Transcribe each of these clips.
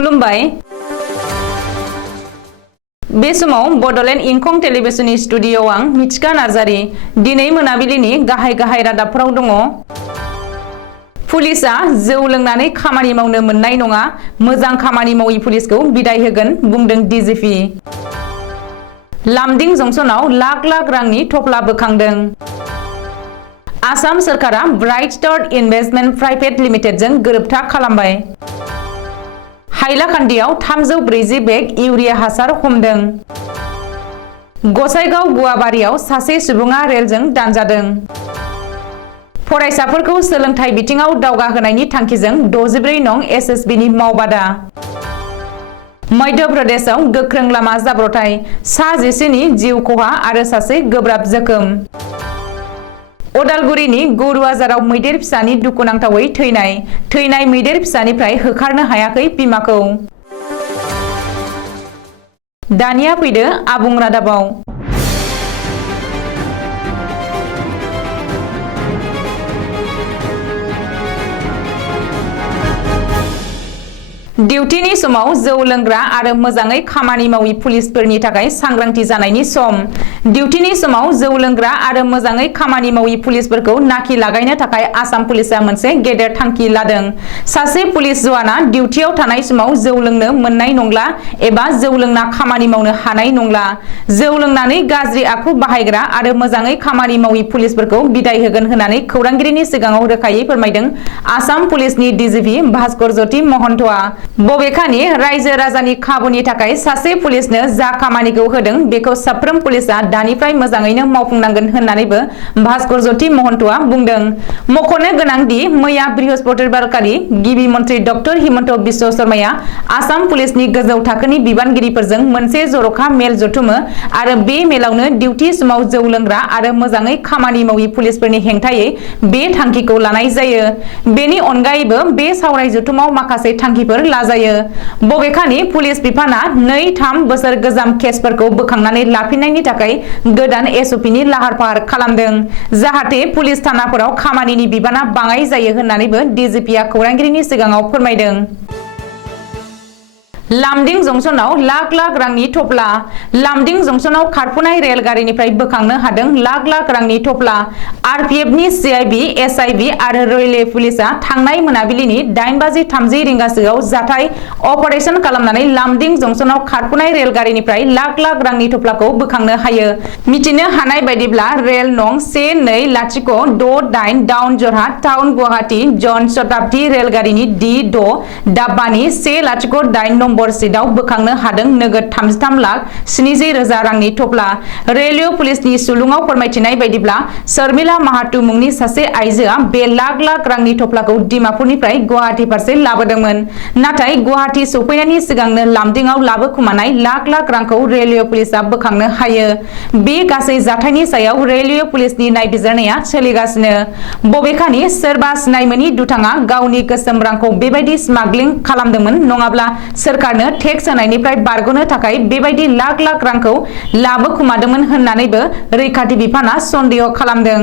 खुलुमबाय बे समाव बडलेण्ड इंखं टेलिभिजननि स्टुडिअ आं मिथिका नार्जारी दिनै मोनाबिलिनि गाहाय रादाबफोराव दङ। पुलिसआ जौ लोंनानै खामानि मावनो मोननाय नङा, मोजां खामानि मावि पुलिसखौ बिदाय होगोन बुंदों डिजिपि। लामदिं जंसनाव लाख लाख रांनि थफ्ला बोखांदों। आसाम सरकारा ब्राइट स्टार इनभेस्टमेन्ट प्राइभेट लिमिटेडजों गोरोबथा खालामबाय। हाइलाकान्दियाव 340 बेग इउरिया हासार हमदों। गसाइगाव गुवाबारियाव सासे सुबुङा रेलजों दानजादों। फरायसाफोरखौ सोलोंथाइ बिथिङाव दावगाहोनायनि थांखिजों 64 नं एसएसबिनि मावबादा। मध्य प्रदेशआव गोख्रों लामा जाब्रथाय, सा 10 नि जिउ खहा आरो सासे गोब्राब जोखोम। अदालगुरिनि गरुवाजाराव मैदेर फिसानि दुखुनांथावै थैनाय मैदेर फिसानिफ्राय होखारनो हायाखै बिमाखौ। दानिया फैदो आबुं रादाबाव। डिउटिनि समाव जौ लोंग्रा आरो मोजाङै खामानि मावि पुलिसफोरनि थाखाय सांग्रांथि जानायनि सम। डिउटिनि समाव जौ लोंग्रा आरो मोजाङै खामानि मावि पुलिसफोरखौ नाखि लागायनो थाखाय आसाम पुलिसआ मोनसे गेदेर थांखि लादों। सासे पुलिस जवाना डिउटियाव थानाय समाव जौ लोंनो मोननाय नंला एबा जौ लोंना खामानि मावनो हानाय नंला। जौ लोंनानै गाज्रि आखु बाहायग्रा आरो मोजाङै खामानि मावि पुलिसफोरखौ बिदाय होगोन होननानै खौरांगिरिनि सिगाङाव रोखायै फोरमायदों आसाम पुलिसनि डिजिपि भास्कर ज्योति महन्तआ। बबेखानि रायजो राजानि खाबुनि थाखाय सासे पुलिसनो जा खामानिखौ होदों बेखौ साफ्रोम पुलिसआ दानिफ्राय मोजाङैनो मावफुंनांगोन होननानैबो भास्कर ज्योति महन्तआ बुंदों। मख'नो गोनांदि मैया बृहस्पतिबारखालि गिबि मन्त्रि डक्टर हिमन्त बिश्व शर्माया आसाम पुलिसनि गोजौ थाखोनि बिबानगिरिफोरजों मोनसे जर'खा मेल जथुमो आरो बे मेलावनो डिउटि समाव जौ लोंग्रा आरो मोजाङै खामानि मावि पुलिसफोरनि हेंथायै बे थांखिखौ लानाय जायो। बेनि अनगायैबो बे सावराय जथुमाव माखासे थांखिफोर लाजायो। बबेखानि पुलिस बिफाना 2-3 बोसोर गोजाम केसफोरखौ बोखांनानै लाफिननायनि थाखाय गोदान एसअपिनि लाहार फाहार खालामदों, जाहाथे पुलिस थानाफोराव खामानिनि बिबाना बाङाइ जायो होननानैबो डिजिपिआ खौरांगिरिनि सिगाङाव फोरमायदों। लामदिं जंसनाव लाख लाख रांनि थफ्ला। लामदिं जंसनाव खारफुनाय रेलगारिनिफ्राय बोखांनो हादों लाख लाख रांनि थफ्ला। आरपीएफनि सीआईबी, एसआईबी आरो रेलवे पुलिसआ थांनाय मोनाबिलिनि 8:30 रिंगासोआव जाथाय अपारेशन खालामनानै लामदिं जंसनाव खारफुनाय रेलगारिनिफ्राय लाख लाख रांनि थफ्लाखौ बोखांनो हायो। मिथिनो हानाय बायदिब्ला रेल नं 120668 down Jorhat town Guwahati Jan Shatabdi रेलगारिनि D6 डाब्बानि 108 number सिटआव बोखांनो हादों नोगोद 33,70,000 रांनि थफ्ला। रेलवे पुलिसनि सुलुङाव फोरमायथिनाय बायदिब्ला शर्मिला माहातु मुंनि सासे आइजोआ बे लाख लाख रांनि थफ्लाखौ डिमापुरनिफ्राय गुवाहाटी फारसे लाबोदोंमोन। नाथाय गुवाहाटी सौफैनायनि सिगांनो लामदिंआव लाबोखुमानाय लाख लाख रांखौ रेलवे पुलिसआ बोखांनो हायो। बे गासै जाथायनि सायाव रेलवे पुलिसनि नायबिजिरनाया सोलिगासिनो। बबेखानि सोरबा सिनायमोनि दुथाङा गावनि गोसोम रांखौ बेबायदि स्माग्लिं खालामदोंमोन नङाब्ला सोरखारनो टेक्स होनायनिफ्राय बारग'नो थाखाय बेबायदि लाख लाख रांखौ लाबोखुमादोंमोन होननानैबो रैखाथि बिफाना सन्देह खालामदों।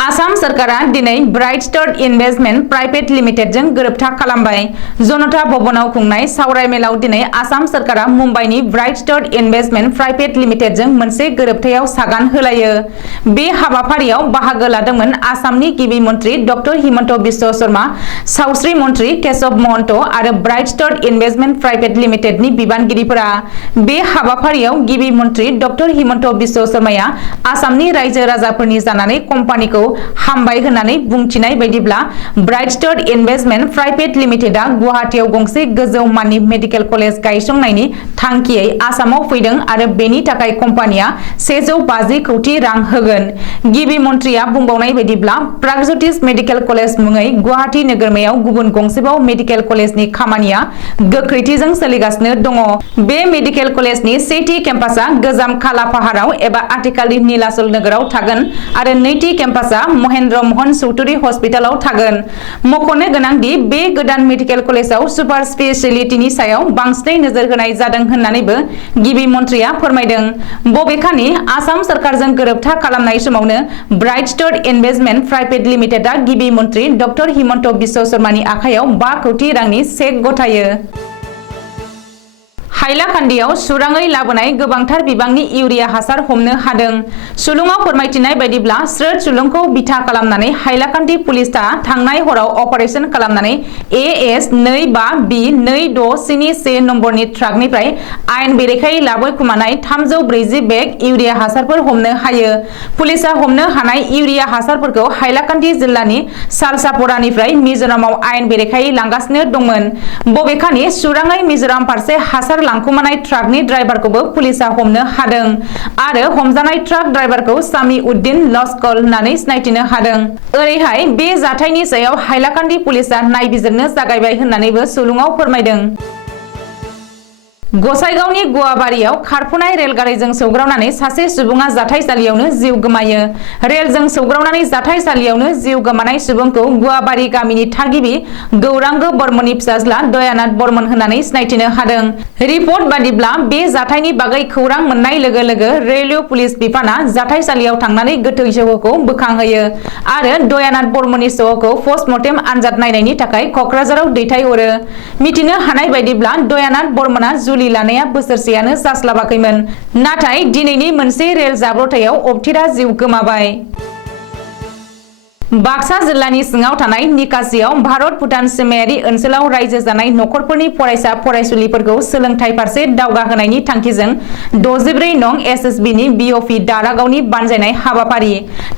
आसाम सरकारा दिनै ब्राइट स्टार इनभेस्टमेन्ट प्राइभेट लिमिटेडजों गोरोबथा खालामबाय। जनता भवनाव खुंनाय सावराय मेलाव दिनै आसाम सरकारा मुम्बाइनि ब्राइट स्टार इनभेस्टमेन्ट प्राइभेट लिमिटेडजों मोनसे गोरोबथायाव सागान होलायो। बे हाबाफारियाव बाहागो लादोंमोन आसामनि गिबि मन्त्रि डक्टर हिमन्त बिश्व शर्मा, सावस्रि मन्त्रि केशव महन्त आरो ब्राइट स्टार इनभेस्टमेन्ट प्राइभेट लिमिटेडनि बिबानगिरिफोरा। बे हाबाफारियाव गिबि मन्त्रि डक्टर हिमन्त बिश्व शर्माया आसामनि रायजो राजाफोरनि जानानै कम्पानिखौ हामबाय होननानै बुंथिनाय बायदिब्ला ब्राइट स्टार इनभेस्टमेन्ट प्राइभेट लिमिटेडआ गुवाहाटीआव गंसे गोजौ माननि मेडिकेल कलेज गायसंनायनि थांखियै आसामाव फैदों आरो बेनि थाखाय कम्पानिया 150 कौटि रां होगोन। गिबि मन्थ्रिया बुंबावनाय बायदिब्ला प्रागज्यतिष मेडिकेल कलेज मुङै गुवाहाटी नोगोरमायाव गुबुन गंसेबाव मेडिकेल कलेजनि खामानिया गोख्रैथिजों सोलिगासिनो दङ। बे मेडिकेल कलेजनि सेथि केम्पासआ गोजाम खाला फाहाराव एबा आथिखालनि नीलाचल नोगोराव थागोन आरो नैथि केम्पासआ पुलिसफोरा महेन्द्र महन चौधुरी हस्पिटालाव थागोन। मख'नो गोनांदि बे गोदान मेडिकेल कलेजाव सुपार स्पेशलिटिनि सायाव बांसिनै नोजोर होनाय जादों होननानैबो गिबि मन्थ्रिया फोरमायदों। बबेखानि आसाम सरकारजों गोरोबथा खालामनाय समावनो ब्राइट स्टार इनभेस्टमेन्ट प्राइभेट लिमिटेडआ गिबि मन्थ्रि डक्टर हिमन्त बिश्व शर्मानि आखायाव 5 कोटी रांनि चेक गथायो। हाइलाकान्दियाव सुराङै लाबोनाय गोबांथार बिबांनि इउरिया हासार हमनो हादों। सुलुङाव फोरमायथिनाय बायदिब्ला स्रोद सुलुंखौ बिथा खालामनानै हाइलाकान्दी पुलिसआ थांनाय हराव अपारेशन खालामनानै AS 25B2671 नम्बरनि ट्राकनिफ्राय आयेन बेरेखायै लाबोखुमानाय 340 बेग इउरिया हासारफोर हमनो हायो। पुलिसआ हमनो हानाय इउरिया हासारफोरखौ हाइलाकान्दी जिल्लानि सालसापरानिफ्राय मिजोरामाव आयेन बेरेखायै लांगासिनो दंमोन। बबेखानि सुराङै मिजोराम फारसे हासार लांखुमानाय ट्राकनि ड्राइभारखौबो पुलिसआ हमनो हादों आरो हमजानाय ट्राक ड्राइभारखौ सामी उद्दीन लस्कर होननानै सिनायथिनो हादों। ओरैहाय बे जाथायनि सायाव हाइलाकान्दी पुलिसआ नायबिजिरनो जागायबाय होननानैबो सुलुङाव फोरमायदों। गसाइगावनि गुवाबारियाव खारफुनाय रेलगारिजों सौग्रावनानै सासे सुबुङा जाथायसालियावनो जिउ गोमायो। रेलजों सौग्रावनानै जाथायसालियावनो जिउ गोमानाय सुबुंखौ गुवाबारि गामिनि थागिबि गौरांग बर्मननि फिसाज्ला दयानाथ बर्मन होननानै सिनायथिनो हादों। रिपर्ट बादिब्ला बे जाथायनि बागै खौरां मोननाय लोगो लोगो रेलवे पुलिस बिफाना जाथायसालियाव थांनानै गोथै सह'खौ बोखांहोयो आरो दयानाथ बर्मननि सह'खौ पस्टमर्टेम आनजाद नायनायनि थाखाय क'क्राझाराव दैथायहरो। मिथिनो हानाय बायदिब्ला दयानाथ बर्मनआ जुलि लानाया बोसोरसेयानो जास्लाबाखैमोन, नाथाय दिनैनि मोनसे रेल जाब्रबथायाव अबथिरा जिउ गोमाबाय। बाक्सा जिल्लानि सिङाव थानाय निकासियाव भारत भुटान सिमायारि ओनसोलाव रायजो जानाय नखरफोरनि फरायसा फरायसुलिफोरखौ सोलोंथाइ फारसे दावगाहोनायनि थांखिजों 64 नं SSB नि BOP दारागावनि बानजायनाय हाबाफारि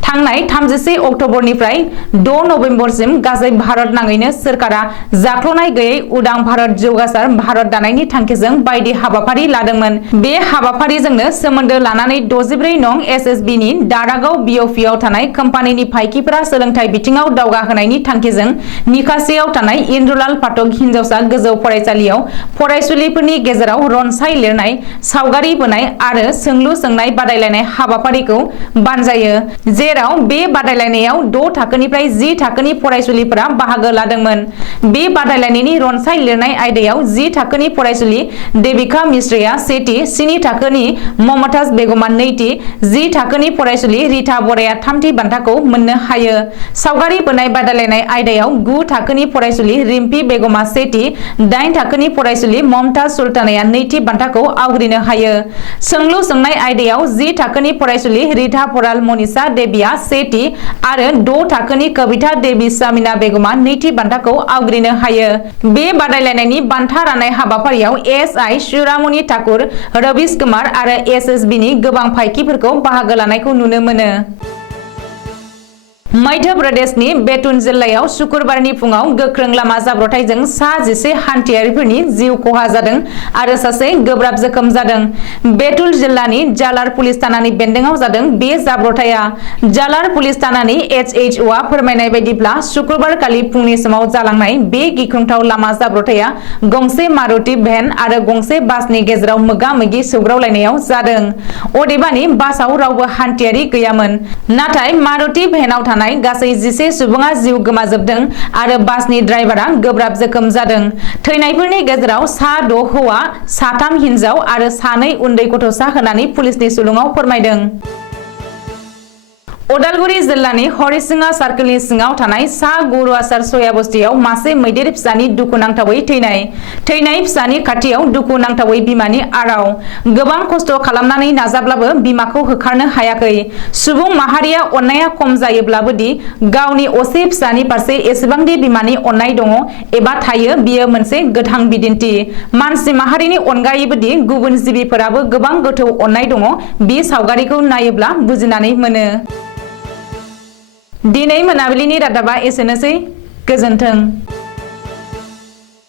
थांनाय 31 अक्ट'बरनिफ्राय 6 नबेम्बरसिम गासै भारत नाङैनो सोरखारा जाख्ल'नाय गैयै उदां भारत जौगासार भारत दानायनि थांखिजों बायदि हाबाफारि लादोंमोन। बे हाबाफारिजोंनो सोमोन्दो लानानै 64 नं SSB नि दारागाव BOP आव थानाय कम्पानिनि फायखिफोरा सोलोंथाइ बिथिङाव दावगाहोनायनि थांखिजों निकासियाव थानाय इन्द्रलाल पाठक हिनजावसा गोजौ फरायसालियाव फरायसुलिफोरनि गेजेराव रनसाय लिरनाय, सावगारि बोनाय आरो सोंलु सोंनाय बादायलायनाय हाबाफारिखौ बानजायो, जेराव बे बादायलायनायाव 6 थाखोनिफ्राय 10 थाखोनि फरायसुलिफोरा बाहागो लादोंमोन। बे बादायलायनायनि रनसाय लिरनाय आयदायाव 10 थाखोनि फरायसुलि देबिका मिश्रया सेथि, 7 थाखोनि ममताज बेगमा नैथि, 10 थाखोनि फरायसुलि रिता बराया थामथि बान्थाखौ मोननो हायो। सावगारि बोनाय बादायलायनाय आयदायाव 9 थाखोनि फरायसुलि रिम्पी बेगमा सेथि, 8 थाखोनि फरायसुलि ममताज सुल्तानाया नैथि बान्थाखौ आवग्रिनो हायो। सोंलु सोंनाय आयदायाव 10 थाखोनि फरायसुलि रिता पराल मनीषा देबिया सेथि आरो 6 थाखोनि कविता देबी सामिना बेगमा नैथि बान्थाखौ आवग्रिनो हायो। बे बादायलायनायनि बान्था राननाय हाबाफारियाव SI शिवरामणि ठाकुर, रबिश कुमार आरो SSB नि गोबां फायखिफोरखौ बाहागो लानायखौ नुनो मोनो। मध्य प्रदेशनि बेतुल जिल्लायाव शुक्रबारनि फुङाव गोख्रों लामा जाब्रबथायजों सा 11 हान्थियारिफोरनि जिउ खहा जादों आरो सासे गोब्राब जोखोम जादों। बेतुल जिल्लानि जालार पुलिस थानानि बेन्दोंआव जादों बे जाब्रबथाया। जालार पुलिस थानानि HHO आ फोरमायनाय बायदिब्ला शुक्रबार खालि फुंनि समाव जालांनाय बे गिख्रंथाव लामा जाब्रबथाया गंसे मारुति भेन आरो गंसे बासनि गेजेराव मोगा-मोगि सौग्रावलायनायाव जादों। अदेबानि बासआव रावबो हान्थियारि गैयामोन, नाथाय मारुति भेनआव थानाय गासै 11 सुबुङा जिउ गोमाजोबदों आरो बासनि ड्राइभारा गोब्राब जोखोम जादों। थैनायफोरनि गेजेराव सा 6 हौवा, सा 3 हिनजाव आरो सा 2 उन्दै गथ'सा होननानै पुलिसनि सुलुङाव फोरमायदों। उदालगुरि जिल्लानि हरिसिङा सार्कलनि सिङाव थानाय सा गुरुआसार सया बस्तियाव मासे मैदेर फिसानि दुखुनांथावै थैनाय फिसानि खाथियाव दुखुनांथावै बिमानि आराव। गोबां खस्थ' खालामनानै नाजाब्लाबो बिमाखौ होखारनो हायाखै। सुबुं माहारिया अननाया खम जायोब्लाबोदि गावनि असे फिसानि फारसे एसेबांदि बिमानि अननाय दङ एबा थायो, बियो मोनसे गोथां बिदिन्थि। मानसि माहारिनि अनगायैबोदि गुबुन जिबिफोराबो गोबां गोथौ अननाय दङ, बे सावगारिखौ नायोब्ला बुजिनानै मोनो। दिनै मोनाबिलिनि रादाबा एसेनोसै। गोजोन्थों।